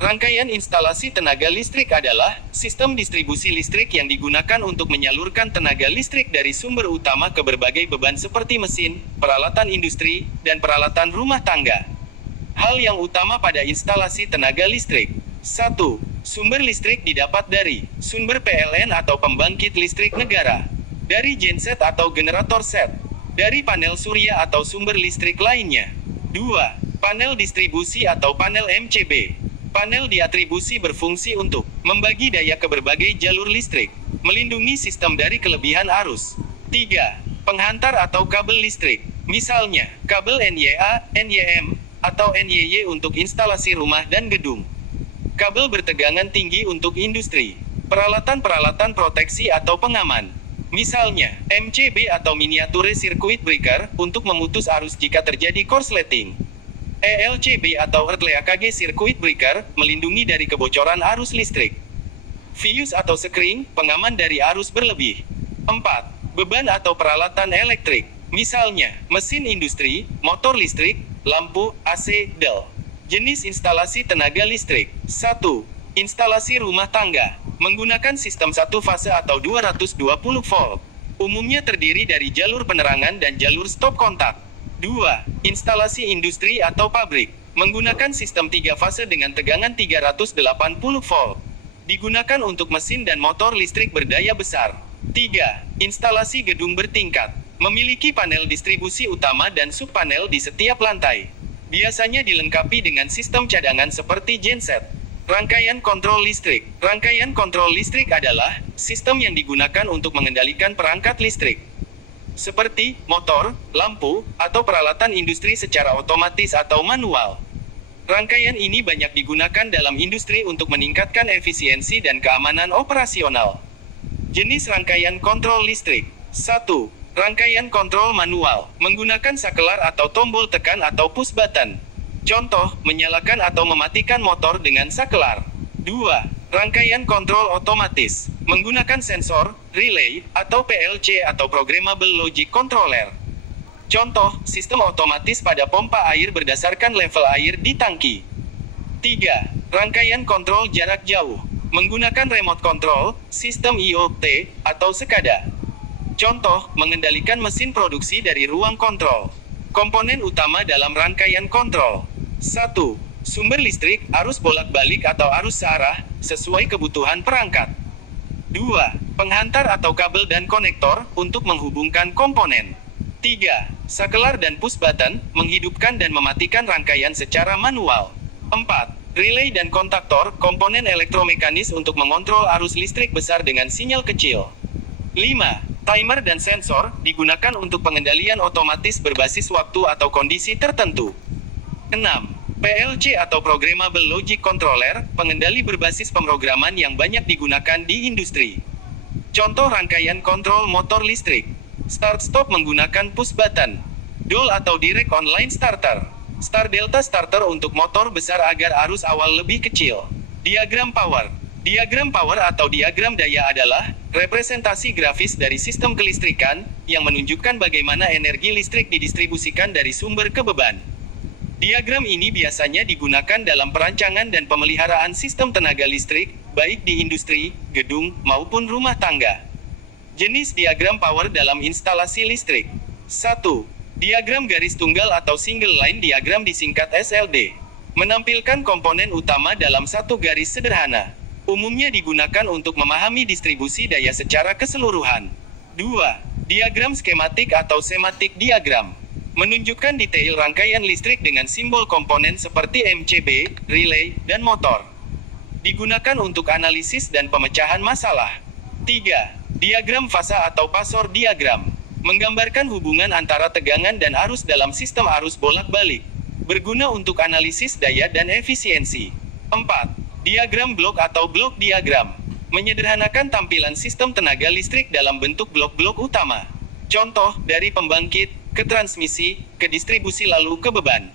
Rangkaian instalasi tenaga listrik adalah sistem distribusi listrik yang digunakan untuk menyalurkan tenaga listrik dari sumber utama ke berbagai beban seperti mesin, peralatan industri, dan peralatan rumah tangga. Hal yang utama pada instalasi tenaga listrik. 1. Sumber listrik didapat dari sumber PLN atau pembangkit listrik negara, dari genset atau generator set, dari panel surya atau sumber listrik lainnya. 2. Panel distribusi atau panel MCB. Panel diatribusi berfungsi untuk membagi daya ke berbagai jalur listrik, melindungi sistem dari kelebihan arus. 3. Penghantar atau kabel listrik, misalnya kabel NYA, NYM, atau NYY untuk instalasi rumah dan gedung. Kabel bertegangan tinggi untuk industri. Peralatan-peralatan proteksi atau pengaman, misalnya MCB atau miniature circuit breaker untuk memutus arus jika terjadi korsleting. ELCB atau Earth EKG circuit breaker melindungi dari kebocoran arus listrik. Fuse atau sekring pengaman dari arus berlebih. 4. Beban atau peralatan elektrik, misalnya mesin industri, motor listrik, lampu, AC, del. Jenis instalasi tenaga listrik. 1. Instalasi rumah tangga, menggunakan sistem satu fase atau 220 volt. Umumnya terdiri dari jalur penerangan dan jalur stop kontak. 2. Instalasi industri atau pabrik, menggunakan sistem 3 fase dengan tegangan 380 volt. Digunakan untuk mesin dan motor listrik berdaya besar. 3. Instalasi gedung bertingkat, memiliki panel distribusi utama dan subpanel di setiap lantai. Biasanya dilengkapi dengan sistem cadangan seperti genset. Rangkaian kontrol listrik. Rangkaian kontrol listrik adalah sistem yang digunakan untuk mengendalikan perangkat listrik, seperti motor, lampu, atau peralatan industri secara otomatis atau manual. Rangkaian ini banyak digunakan dalam industri untuk meningkatkan efisiensi dan keamanan operasional. Jenis rangkaian kontrol listrik. 1. Rangkaian kontrol manual, menggunakan sakelar atau tombol tekan atau push button. Contoh, menyalakan atau mematikan motor dengan sakelar. 2. Rangkaian kontrol otomatis, menggunakan sensor, relay, atau PLC atau Programmable Logic Controller. Contoh, sistem otomatis pada pompa air berdasarkan level air di tangki. 3. Rangkaian kontrol jarak jauh, menggunakan remote control, sistem IoT, atau SCADA. Contoh, mengendalikan mesin produksi dari ruang kontrol. Komponen utama dalam rangkaian kontrol. 1. Sumber listrik, arus bolak-balik atau arus searah, sesuai kebutuhan perangkat. 2. Penghantar atau kabel dan konektor, untuk menghubungkan komponen. 3. Sakelar dan push button, menghidupkan dan mematikan rangkaian secara manual. 4. Relay dan kontaktor, komponen elektromekanis untuk mengontrol arus listrik besar dengan sinyal kecil. 5. Timer dan sensor, digunakan untuk pengendalian otomatis berbasis waktu atau kondisi tertentu. 6. PLC atau Programmable Logic Controller, pengendali berbasis pemrograman yang banyak digunakan di industri. Contoh rangkaian kontrol motor listrik. Start-stop menggunakan push button. DOL atau Direct Online Starter. Start Delta Starter untuk motor besar agar arus awal lebih kecil. Diagram power. Diagram power atau diagram daya adalah representasi grafis dari sistem kelistrikan, yang menunjukkan bagaimana energi listrik didistribusikan dari sumber ke beban. Diagram ini biasanya digunakan dalam perancangan dan pemeliharaan sistem tenaga listrik, baik di industri, gedung, maupun rumah tangga. Jenis diagram power dalam instalasi listrik. 1. Diagram garis tunggal atau single line diagram disingkat SLD. Menampilkan komponen utama dalam satu garis sederhana. Umumnya digunakan untuk memahami distribusi daya secara keseluruhan. 2. Diagram skematik atau semantik diagram, menunjukkan detail rangkaian listrik dengan simbol komponen seperti MCB, relay, dan motor. Digunakan untuk analisis dan pemecahan masalah. 3. Diagram fasa atau pasor diagram, menggambarkan hubungan antara tegangan dan arus dalam sistem arus bolak-balik. Berguna untuk analisis daya dan efisiensi. 4. Diagram blok atau blok diagram, menyederhanakan tampilan sistem tenaga listrik dalam bentuk blok-blok utama. Contoh, dari pembangkit, ke transmisi, ke distribusi lalu ke beban.